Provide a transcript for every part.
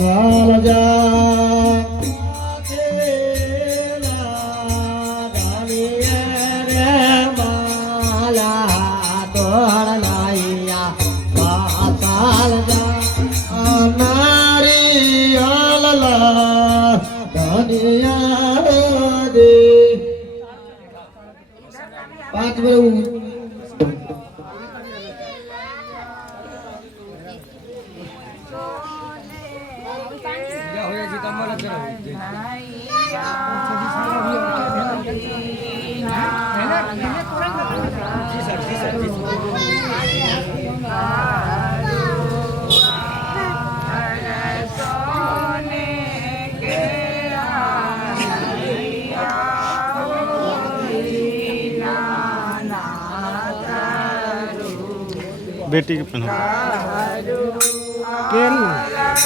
પાતાલ જા પાંચ બરું बेटी के पहना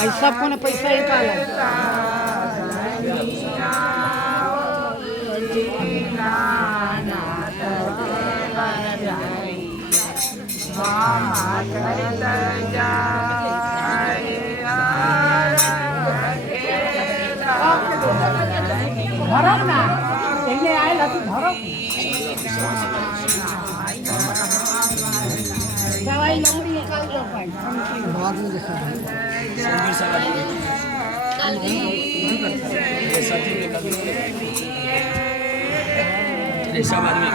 ऐसा कौन पैसा निकाला धरक ना एने आएला तू धरक दवाई लंबी निकाल दो भाई बाद में दिखा सब आदमी